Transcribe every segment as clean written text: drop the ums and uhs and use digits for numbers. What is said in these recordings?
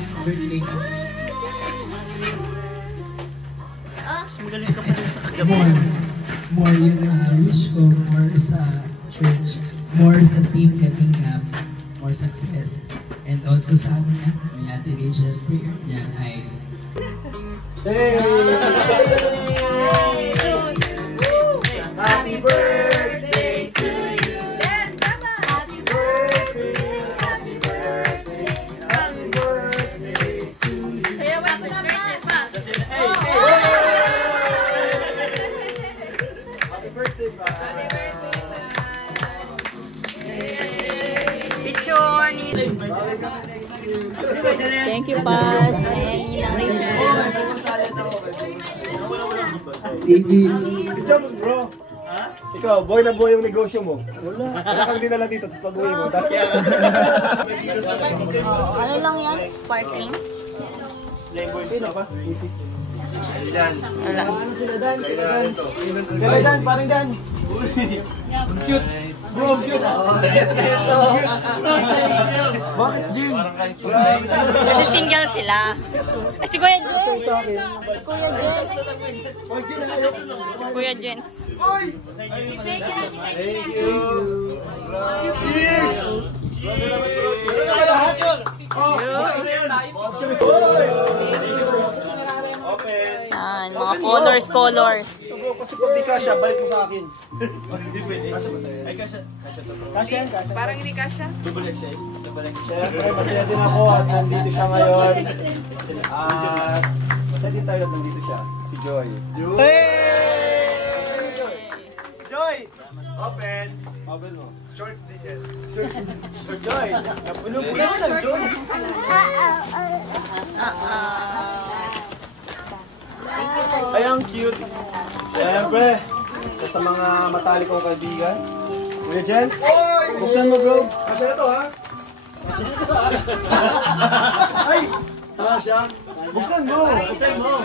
yung birthday ka. Mas magaling ka pa rin sa kagabi. More yung wish ko, more sa church, more sa team Kalingap, more success. And also sa amin na, may Ate Rachel prayer niya ay... Hey! Happy birthday to you! Happy birthday! Happy birthday! Happy birthday to you! Sayawan ko naman! Happy birthday, pa! Happy birthday, picture ni... Thank you, Paz. And Ninang Rachel. Bro. Ikaw, boy na boy yung negosyo mo. Wala. Wala kang dinala dito sa pag-uwi mo. Ano lang yan? Sparkling? Sino pa? Easy. Wala. Sila Dan. Sila Dan, parang Dan. Cute. Bro, cute. Bakit, Jim? Kasi single sila. Ay, si Kuya Jens. Kuya Jens. Thank you. Cheers! Open. Yan, mga colors. Bro, kasi pag di kasha, balik mo sa akin. Hindi pwede. Kasha ba sa'yo? Ay, kasha. Kasha. Parang hindi kasha. Double XL. Siyempre, masaya din ako at nandito siya ngayon. At masaya din tayo at nandito siya. Si Joy. Hey! Joy! Open! Open mo. Short ticket. Short Joy! Puno-puno ng Joy! Ay, ang cute! Siyempre, isa sa mga matalik kong kaibigan. Kuya Jens, buksan mo bro. Kasi ito ha? Ay! Kasha! Buksan mo! Buksan mo!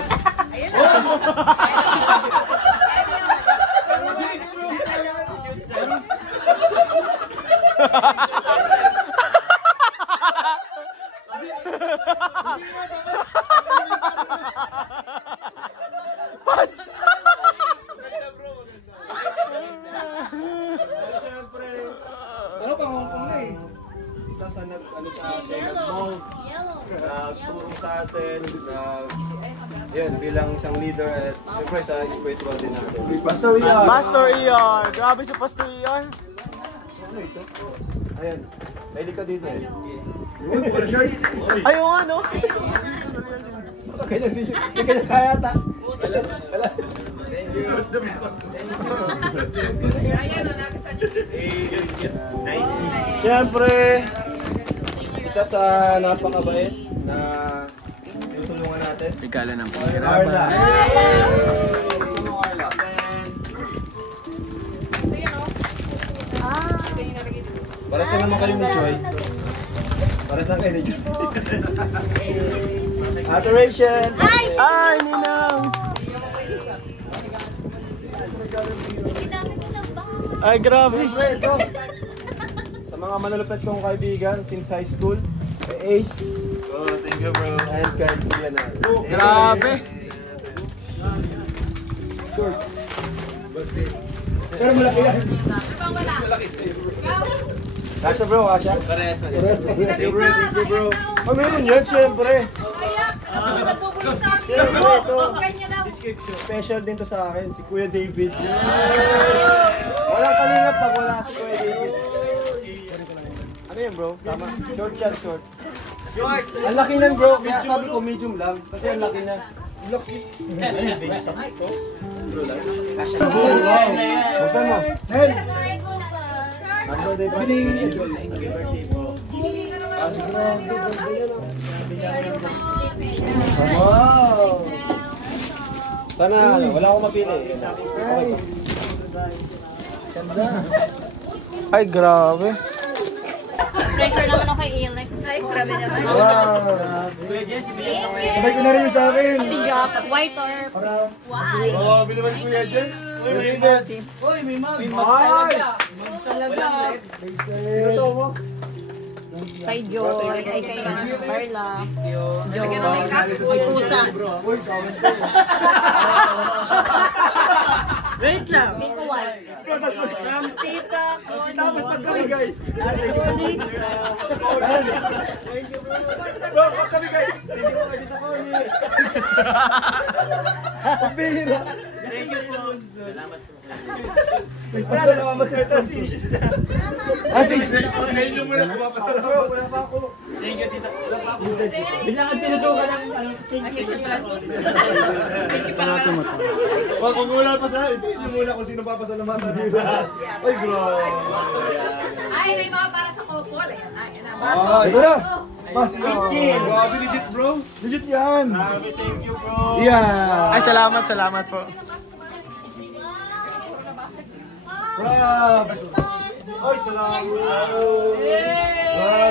Siyempre, ano pa Hong Kong na eh? Isa sa nag-ano sa atin, nag-mold, nagturo sa atin, yun, bilang isang leader at siyempre sa spiritual din natin. Pastor Ian! Pastor Ian! Grabe si Pastor Ian! Ano ito? Ayan, pwede ka dito eh. Ayaw nga no? Ganyan din yun. Hindi ganyan kaya ata. Wala. Siyempre, isa sa napakabait na tutulungan natin. Regalo ng Arla. Paras na naman kayo ni Joy. Paras na kayo ni Joy. Ate Rachel! Ay, Ninang! Ay, grabe! Ito! Sa mga manulupet kong kaibigan since high school, kay Ace. Oh, thank you bro. And kay Diana. Grabe! Short. Pero malaki yan. Malaki sa'yo bro. Kasha bro, kasha? Parehas na. Thank you bro. Oh, meron yan, syempre. Nagbubulong sa akin. Description. Special din to sa akin, si Kuya David. Walang kalingap pag wala si Kuya David. Ano yun bro? Tama. Short chat, short. Ang laki nan bro, kaya sabi ko medium lang. Kasi ang laki na. Laki. Ano yung base? Bro lang. Buksan mo. Hel! Happy birthday pa. Happy birthday po. Wow! Sana, wala akong mapili. Nice. Ganda. Ay, grabe. Pressure naman ako kay Alex. Ay, grabe naman. Wow! Sabay ko na rin sa akin. Pijak, white or white. Oh, binaban ko yan dyan. Uy, may mag. May mag talaga. May mag talaga. Ito mo. Kay Joy, ay kay Carla. Joy, kay Pusa. Wait lang. Biko White. From Tita Tapos pag kami guys. Ate Connie. Bro, pag kami guys. Thank you po, Tita Connie. Pabira. Thank you po. Salamat po. Nagpasalamat sa Tasi. Asi. Ngayon yung muna pumapasalamat. Wala pa ako. Thank you, Tita. Bilangan tinutukan ng thank you. Salamat mo to. Kung wala pa sa hindi muna kung sino papasalamatan nila. Ay, bro. Ay, na yung mga para sa couple. Ayan, Ito na. Mas grabe, legit bro. Legit yan. Thank you, bro. Yeah. Ay, salamat po. Rob. Ay, salamat.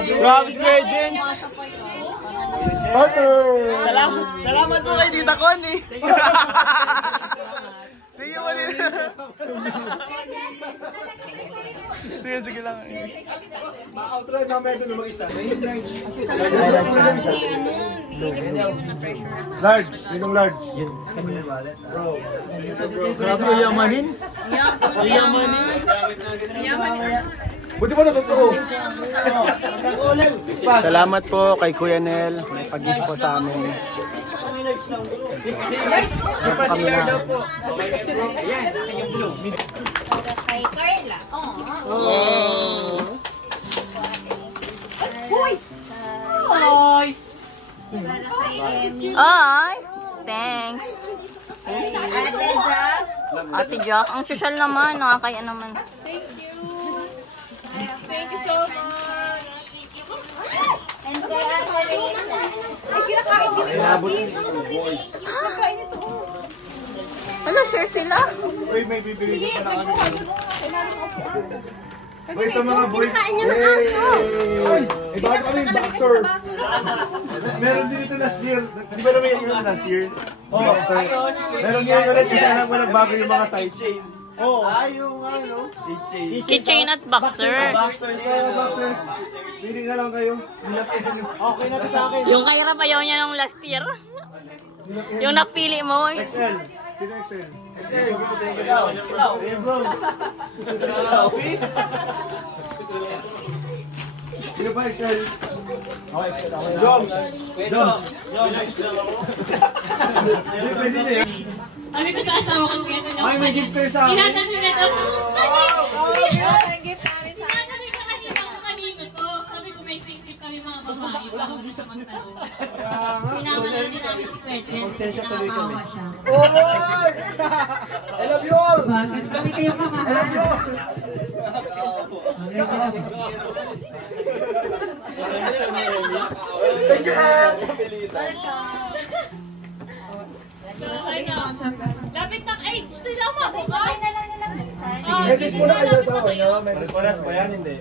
Grabe, Kuya Jens. Partner. Salamat po kay Tita Connie. Thank you ulit. Sige lang. Ma-outro yung mamaya doon ng isa. Large. Sinong large? Bro. Grabe, yamanin. Buti pa na totoo. Salamat po kay Kuya Nel. May pag-gift po sa amin. Kami na. Kay Carla. Ay, thanks. Ate Jack. Ate Jack, ang social naman, nakakaya naman. Thank you so much. And kay Ate Reyna. Ay, kinakain din ito. Kinakain ito. Wala, share sila. Uy, may bibili ko na kami. Uy, sa mga boys. Kinakain niya ng aso. Ay, bago kami yung boxer. Meron din ito last year. Di ba naman yung last year? Boxer. Meron ngayon ulit kasi alam ko nagbago yung mga size. Oh. Yung ano? Keychain at boxer. Boxers. Boxers. Pili na lang kayo. Okay na to sa akin. Yung kay Rap ayaw niya nung last year. Yung napili mo. XL. Sino XL? XL. Thank you, bro. Sino pa XL? Joms. Joms. Pwede na yan. Sabi ko sa asawa ko, kaya na Ay, may gift kayo sa akin. Tinatanong na ako. Ang gift namin sa Tinatanong na kanina ako kanina to. Sabi ko may ship kami mga babae. Baka hindi siya magtanong. Sinamala din namin si Quentin kasi nakakawa siya. I love you all. Bakit kami kayo kamahal? Thank you, Em. Lapit na, ay, gusto nila mo. Sabay na lang nilang minsan. Message mo na kayo sa akin, no? Oras pa yan, hindi.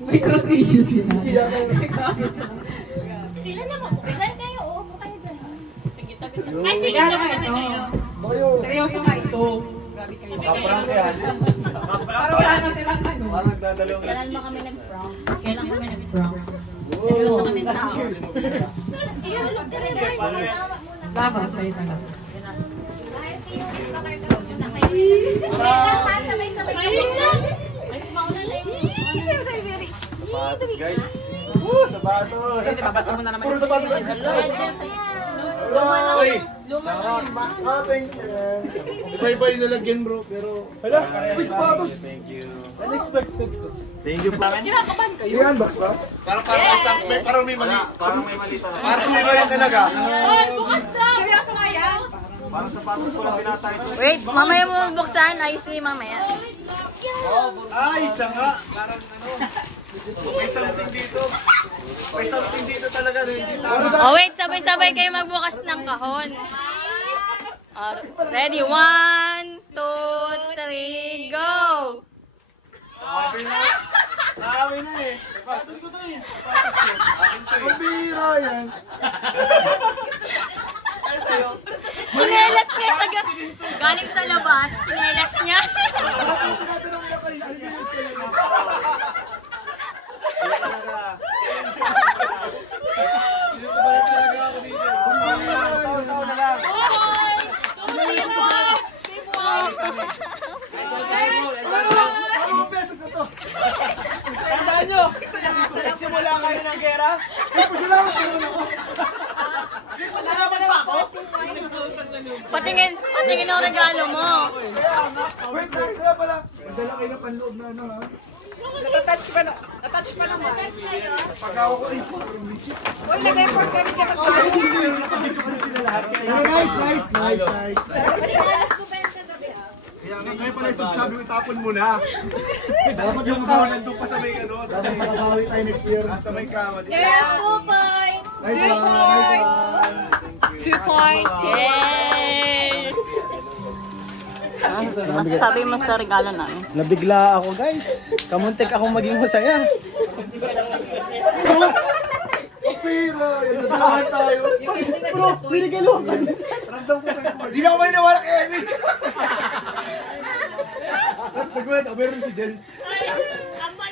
May trust issues sila. Sila naman. Saan kayo? Uupo kayo dyan. Ay, sige, naman ito. Seryoso ka ito. Kaprang yan. Parang wala na silang ano. Parang nagdadalawang Kailan ba kami nag-prank? Kailan kami nag-prank? Seryoso kami tao. Baba, sa'yo talaga. Dahil si Yunis Bacardo muna kayo. Sabay-sabay sapatos, guys. Woo! Sapatos! Puro sapatos guys. Uy! Thank you. Iba-iba yung nalagyan bro, pero... Hala! Uy, sapatos! Thank you. Unexpected. Thank you po. I-unbox ba? Parang may mali. Parang may mali talaga. Parang may mali talaga. Ay, bukas na! Seryoso nga yan? Parang sapatos ko lang pinatay ito. Wait, mamaya mo buksan. I see mamaya. Ay, tsanga! Parang ano... May something dito. May something dito talaga na hindi tama. Oh wait, sabay-sabay kayo magbukas ng kahon. Ready? 1, 2, 3, go! Sabi na. Sabi na eh. Sapatos ko to eh. Sapatos ko. Ang bira yan. Ay, sa'yo. Chinelas niya galing sa labas. Chinelas niya. Tinatanong niya kanina. Ano yung sa'yo? Patingin ang regalo mo. Wait, kaya pala. Dala kayo na panloob na ano ha. Natouch pa naman. Touch na yun. Pagka ako ay parang bitchy. Uy, nag-effort kami dyan. Nice. Panigalas ko ba yung kagabi ha? Kaya nga, kaya pala ito, sabi mo itapon mo na. Dapat yung kawan nandun pa sa may ano, sa may makabawi tayo next year. Sa may kama. There's 2 points. Nice one. 2 points. Yay! Masasabi mo sa regalo namin. Nabigla ako guys. Kamuntik akong maging masaya. Pero, yan natalahan tayo. Bro, may regalo. Di na ako may nawala kay Emmy. Nagwala ako, meron si Jens.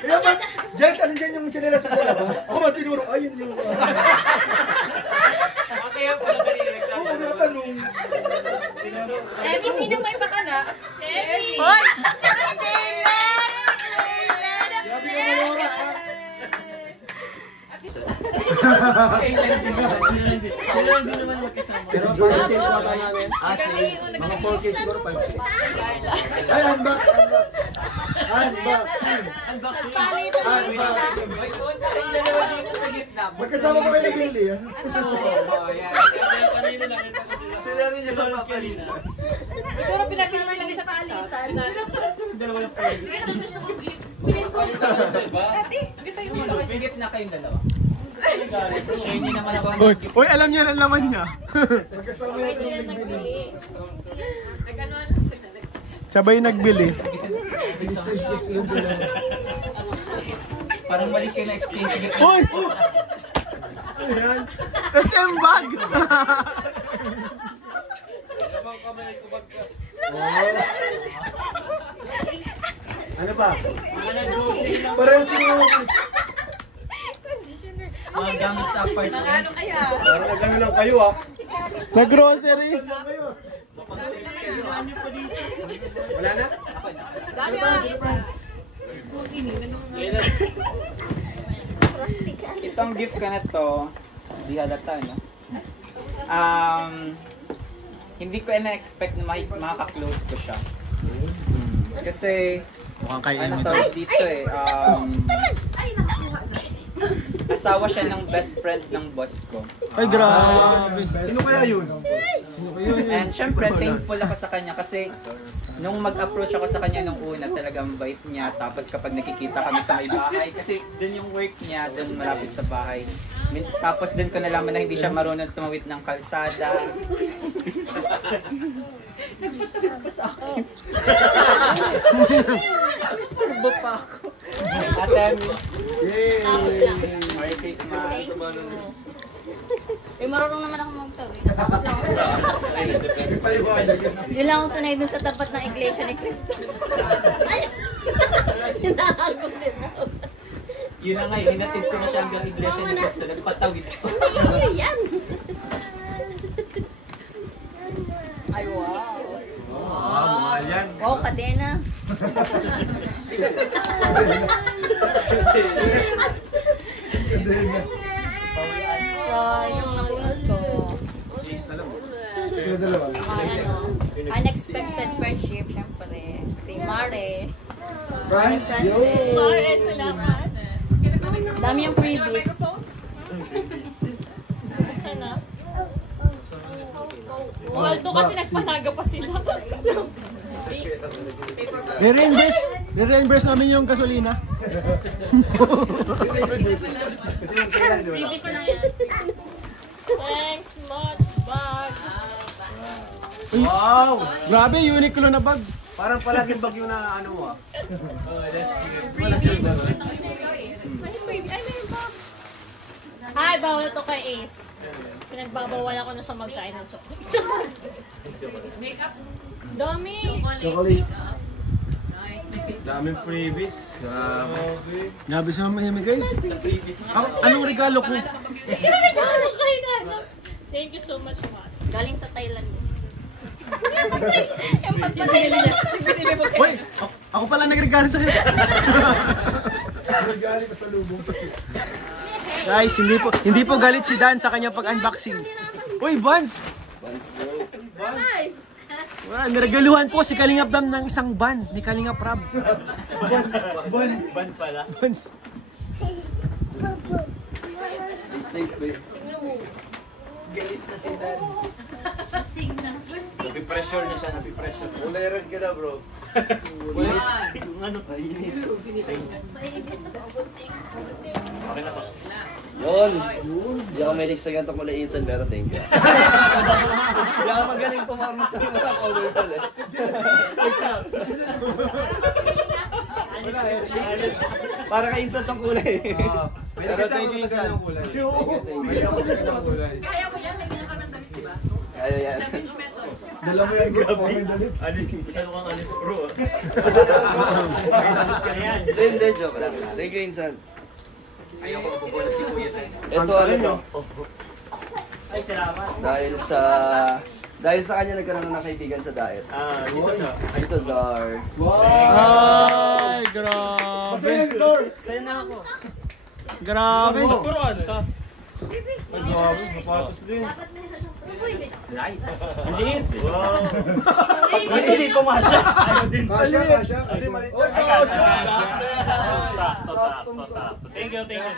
Kaya ba, Jens, alin dyan yung chinelas sa labas? Ako ba tinuro, ayun yung... Kaya pala kanina Oo, natanong. Emmy, sino may pakana? Emmy. Hoy! Grabe ka Mayora, ha? Hindi naman magkasama. Pero parang sino mata namin? Mga 4K siguro, 5K. Ay, unboxing. Palitan mo isa. Magkasama ba kayo nabili, ha? Sila rin yung papalitan. Siguro pinapili lang sa Palitan. Pigit na kayong dalawa. Hindi naman ako. Uy, alam niya na naman niya. Magkasama natin yung nagbili. Sabay nagbili. Parang mali kayo na exchange gift. Uy! SM bag! Ano ba? Parang sino Mga gamit sa apartment. parang nagano lang kayo, ha? Nag-grocery. Wala na? Itong gift ka na to, di halata, no? Hindi ko na-expect na makaka-close ko siya. Kasi, Mukhang kayo ano tawag dito eh, asawa siya ng best friend ng boss ko. Ay, grabe. Sino kaya yun? And syempre, thankful ako sa kanya kasi nung mag-approach ako sa kanya nung una, talagang bait niya. Tapos kapag nakikita kami sa may bahay, kasi dun yung work niya, dun malapit sa bahay. Tapos dun ko nalaman na hindi siya marunong tumawid ng kalsada. Nagpatawid pa sa akin. Turbo pa ako. At Merry Christmas. Eh, marunong naman ako magtawid. Hindi lang ako sanay dun sa tapat ng iglesia ni Cristo. Hinahagod din ako. Yun na nga, hinatid ko na siya hanggang iglesia ni Cristo. Nagpatawid ko. Yan. Ay, wow. Wow, mahal yan. Wow, kadena. Yung nabunod ko. Sino dalawa? Unexpected friendship, syempre. Si Mare. Franz? Yo! Mare, salamat. Dami yung freebies. Sana. Waldo kasi nagpanaga pa sila. Re-reimburse namin yung gasolina. Kasi yung kailan, di ba? Bili ko na yan. Thanks much, bag. Wow! Grabe, Uniqlo na bag. Parang palaging bagyo na ano, ah. Hi, bawal to kay Ace. Pinagbabawal ako na siya magkain ng chocolate. Makeup? Dami! Chocolate. Daming freebies. Grabe sa mga guys. Anong regalo ko? Regalo kayo na. Thank you so much, Mat. Galing sa Thailand. Yung pagpapahili niya. Uy, ako pala nagregalo sa'yo. Galing ka sa lubong. Guys, hindi po galit si Dan sa kanyang pag-unboxing. Uy, Vans! Wala, niregaluhan po si Kalingap Dam ng isang ban ni Kalingap Rab. Ban pala. Vans. Galit na si Dan. Napipressure na siya, napipressure. Ulayran ka na, bro. Yung ano pa, okay na po. Yun. Hindi ako may sa ganitong kulay insan, pero thank you. Hindi ako magaling pumarma sa mga color pala. Para ka instant ang kulay. Pero thank you, insan. Thank you. Kaya mo yan, may ginagawa ng damit, di ba? Kaya yan. Bench method. Dala mo yan, bro. May dalit. Masyado kang alis, bro. Hindi, joke lang. Thank you, insan. Ayoko mabubulat si Kuya tayo. Ito ano to? Ay, salamat. Dahil sa kanya nagkaroon ng kaibigan sa diet. Dito siya. Ito, Zar. Ay, grabe. Sa'yo na ako. Grabe. Turuan ka. Ay, grabe. Napatos din. Light. Ang liit. Wow. Pag hindi pumasya. Ayaw din. Kasha. Hindi, malit yan. Thank you, thank you.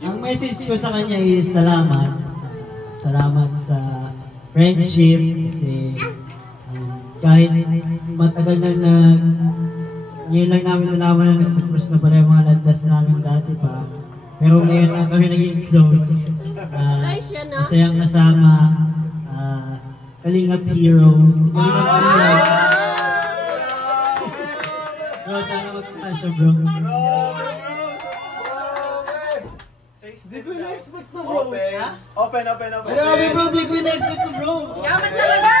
Ang message ko sa kanya is salamat. Salamat sa friendship kasi kahit matagal na ngayon lang namin nalaman na nagtapos na pala yung mga landas namin dati pa. Pero ngayon lang kami naging close. Masayang kasama. Kalingap Hero. Si Kalingap Hero. Bro, sana magpakasya bro. Di ko na-expect mo, bro. Open. Grabe bro, di ko na-expect mo bro. Yaman talaga!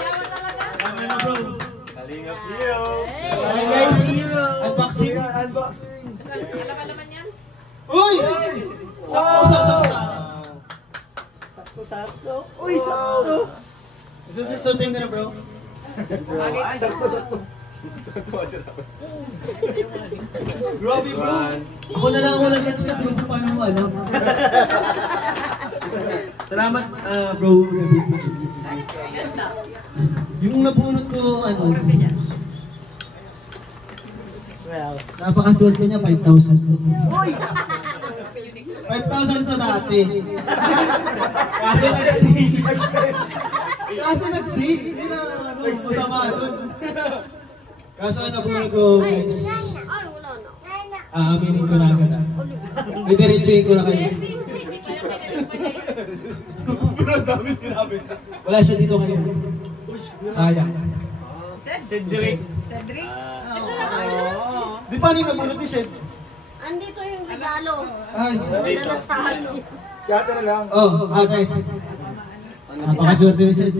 Yaman talaga! Tama na bro. Kalingap Hero. Hi guys, unboxing. Alam yan? Uy! Sakto. Uy, sakto. Susutin ko na bro. Sakto. Grabe bro. Ako na lang ako lang sa grupo pa ng ano. Salamat bro. Yung nabunot ko ano. Well, napakaswerte niya 5,000 to. 5,000 to dati. Kaso nag-save. Hindi na ano, masama doon. Kaso nabunot ko guys. Aaminin ko na agad. Ay, diretsuhin ko na kayo. Pero ang dami sinabi. Wala siya dito ngayon. Sayang. Cedric. Di paano yung nabunot ni Shed? Andito yung regalo. Ay. Nananastahan mo. Si ate na lang. Oh, okay. Napakaswerte ni Shed.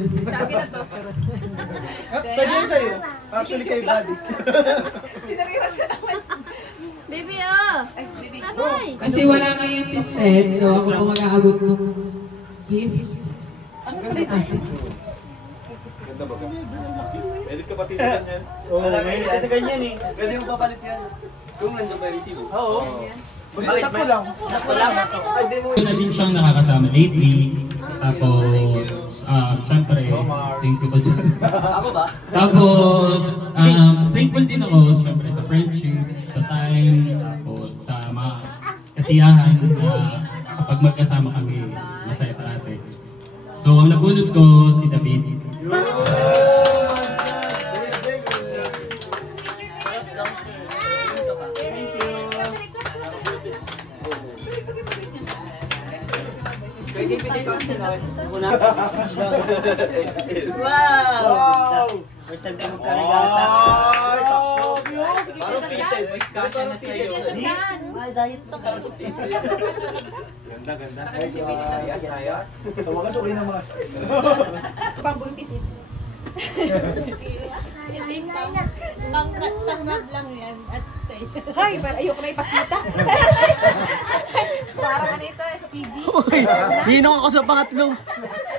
Pwede yun sa'yo. Actually kay Buddy. Baby, oh. Bye-bye. Kasi wala ngayon si Seth, so ako po mag-aabot ng gift. Ganda ba ka? Edit ka pati sa ganyan. Oo, mahilig ka sa ganyan eh. Pwede yung papalit yan. Kung nandun pa yung resibo. Oo. Sakto lang. Na din siyang nakakasama lately. Tapos, syempre, thank you po dyan. Ako ba? Tapos, thankful din ako, syempre, sa friendship, sa time, tapos sa mga kasiyahan na kapag magkasama kami, masaya parate. So, ang nabunod ko, si David. Wow! First time ka magkarigata. Ay, sakto. Parang fitted. Kasya na sa'yo. Ay, diet to. Ganda. Ayos. Sa wakas okay na mga size. Pambuntis eh. Hindi tanggap lang yan at sa'yo. Ay, ayoko na ipakita. Para ka nito, SPD. Ninong ako sa pangatlo.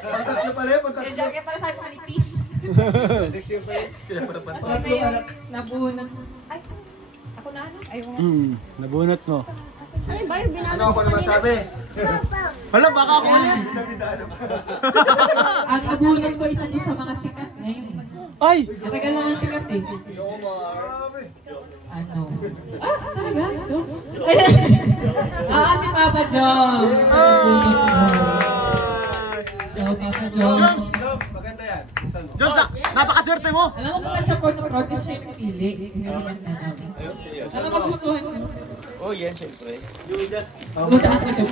Pagtatlo pala yun, pagtatlo. Kaya pala sabi ko manipis. Next year pa yun. Sabi ko yung nabunot. Ay, ako na ano? Ayaw nga. Nabunot mo. Ano ba yung binanat Ano ako naman sabi? Wala, baka ako. Ang nabunod ko isa doon sa mga sikat ngayon. Ay! Matagal na ang sikat eh. Ano? Ah, talaga? Jones? Si Papa Jones. So, Papa Jones. Maganda yan. Buksan mo. Jones, napakaswerte mo! Alam mo kung ba't siya protest siya yung pili? Ano magustuhan mo? Oh, yan, syempre. Mutaas mo siya.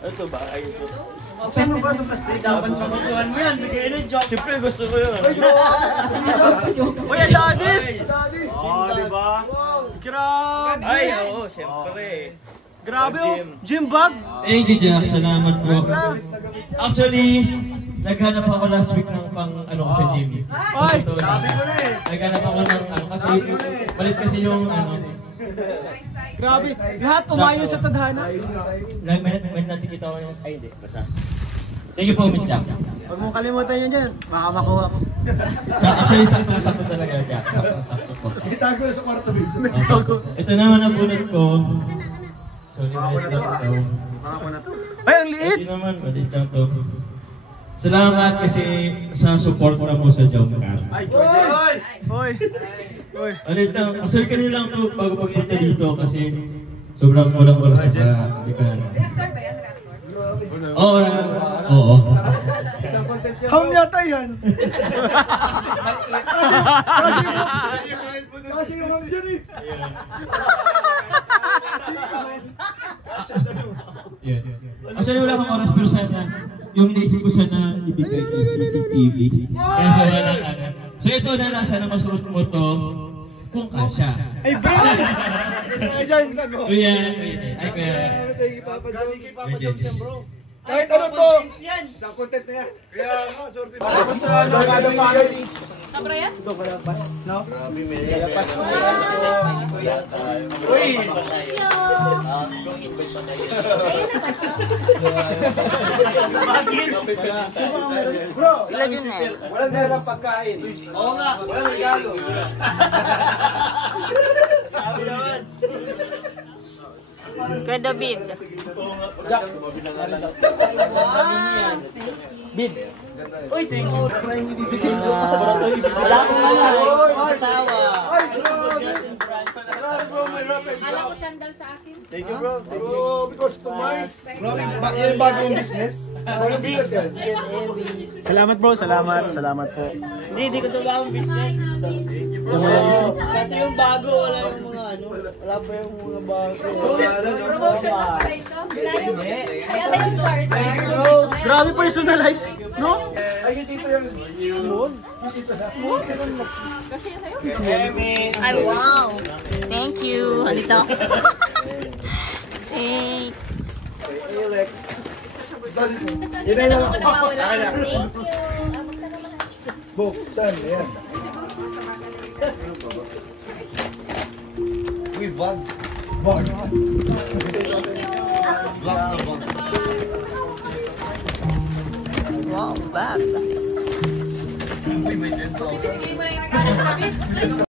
Ito ba? Ay, ito. Buksan mo ba sa plastic? Dapat magustuhan mo yan. Bigay na joke. Syempre, gusto ko yun. Asan na daw si Jones? Uy, ang dadis! Oh, di ba? Grabe! Ay, oo, syempre. Grabe oh! Gym bag! Thank you, Jack. Salamat po. Actually, naghanap ako last week ng pang ano ko sa gym. Ay! Sabi ko na eh. Naghanap ako ng ano kasi balit kasi yung ano. Grabe! Lahat tumayo sa tadhana. May natikita ko yung ay hindi, basta. Thank you po, Miss Jack. Huwag mong kalimutan yun dyan. Baka makuha ko. Actually, sakto talaga, Jack. Sakto po. Itago na sa kwarto, bitch. Ito naman ang bunot ko. Sorry, maliit lang ito. Ako na to. Ay, ang liit! Hindi naman, maliit lang to. Salamat kasi sa support mo sa Jomcar. Ay, Jordan. Hoy! Hoy! Maliit lang. Actually, kanina lang to bago pagpunta dito kasi sobrang kulang oras sa hindi ko na. Oo. Oo. Isang content yun. Ham yata yan! Kasi yung ham dyan eh. Yeah. Actually, wala akong oras pero sana yung iniisip ko sana ibigay yung CCTV. Kaya sa wala ano. So ito na lang, sana masuot mo to kung kasya. Ay, Brad! Ay, dyan, sabi ko. Kuya, ay kuya. Thank you, Papa Jones. Galing kay Papa Kuya Jones James. yan, bro. Kahit ano to. Isang content na yan. Kaya nga, sorte ba? Tapos sa Nogado family. Sabra yan? Ito pala, pas. No? Grabe, may pas mo. Uy! Bro, Sila yun eh. walang dalang pagkain. Oo nga, walang regalo. Kuya David. Jack. Bid. Uy, thank you. Wala akong asawa. Ay, grabe. Grabe, bro, may rapid. Alam ko sandal sa akin. Thank you, bro. Bro, because to Mars. Yung bagong business. Bagong business yan. Salamat bro, salamat. Salamat po. Hindi ko ito bagong business. Kasi yung bago, wala yung mga ano. Wala pa yung mga bago. Promotion lang pala ito. Kaya ba yung starter? Grabe personalized, no? Ay, yung dito yung moon. Ay, wow. Thank you. Halito. Thanks. Alex. Hindi na lang ako nawawala. Thank you. Book, saan? Ayan. Uy, bag. Bag. Wow, bag. Hindi mo na yung regalo sa akin.